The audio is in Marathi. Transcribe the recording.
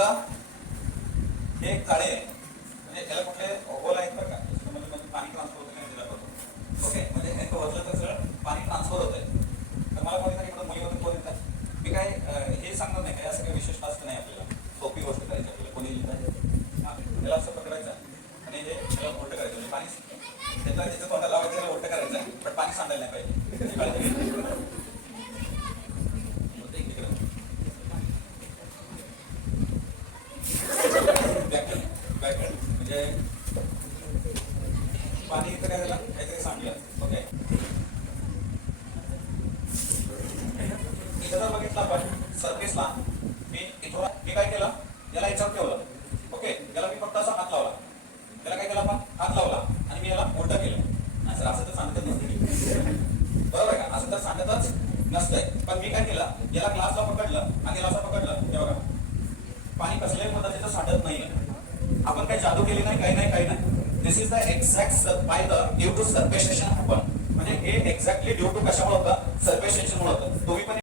इथं हे काळे आहे म्हणजे याला कुठले होल आहेत बरं का, म्हणजे पाणी ट्रान्सफर होतं नाही दिला करतो. ओके, म्हणजे हे वरलं तर सगळं पाणी ट्रान्सफर होत आहे. तर मला कोणीतरी इकडं मुलीवरून कोण येतात, मी काय हे सांगणार नाही काय, असं काही विशेष टास्क नाही आपल्याला, सोपी गोष्ट करायची आपल्याला. कोणी लिहित हां याला असं पकडायचं आणि हे याला उलटं करायचं, म्हणजे पाणी त्याला त्याचं तोंडाला लावायचं, याला उलटं करायचं, पण पाणी सांडायला नाही पाहिजे. म्हणजे पाणी इथं काय झालं, काहीतरी सांडलं. ओके, इथं जर बघितलं आपण सरफेसला, मी काय केलं, याला याच्यावर ठेवलं. ओके, याला मी फक्त असा हात लावला, त्याला काय केलं आपण, हात लावला आणि मी याला उलटं केलं. सर असं तर सांगतच नसते, बरोबर आहे का, असं तर सांगतच नसतंय. पण मी काय केलं, याला ग्लासला पकडलं आणि याला असं पकडलं, हे बघा पाणी कसल्याही पद्धतीचं सांडत नाही. आपण काही जादू केली नाही, काही नाही. This is the exact by the due to surface tension. आपण म्हणजे हे एक्झॅक्टली ड्यू टू कशामुळे होतं, सरफेस टेन्शनमुळे होतं. तुम्ही पण